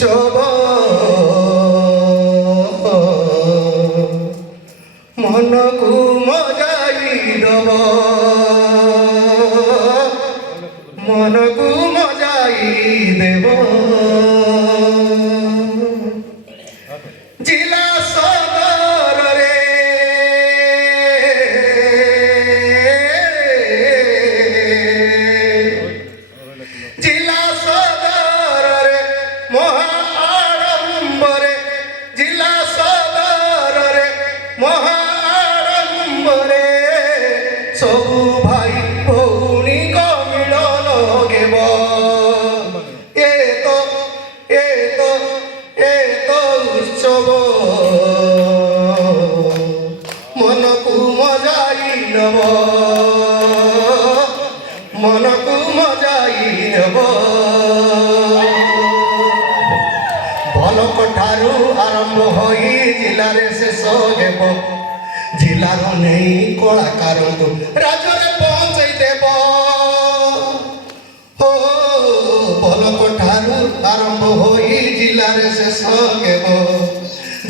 উৎসব মনকু মজাই দব মনকু মজাই দেব জিলা সদরে জিলা সদরে মহা আড়ম্বরে জিলা সদরে মহা আড়ম্বরে সবু ভাই ভৌণীক মিলন গেব এ তো উৎসব মনকু মজাই নব মনকু মজাই নেব বলক ঠারু আরম্ভ হই জিলারে শেষ হেব জিলার নেই কଳାକାରଙ୍କୁ রাজরে পৌঁছাই দেব ও বলক ঠারু আরম্ভ হই জিলারে শেষ হেব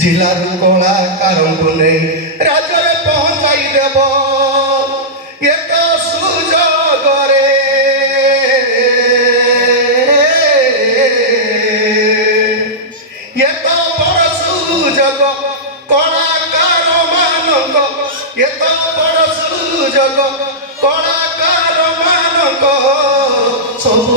জিলার কଳାକାରଙ୍କୁ নেই রাজরে পৌঁছাই দেব এত সুযোগরে এত বড় সুযোগ কଳାକାର ମାନଙ୍କ এত বড় সুযোগ কଳାକାର ମାନଙ୍କ ସବୁ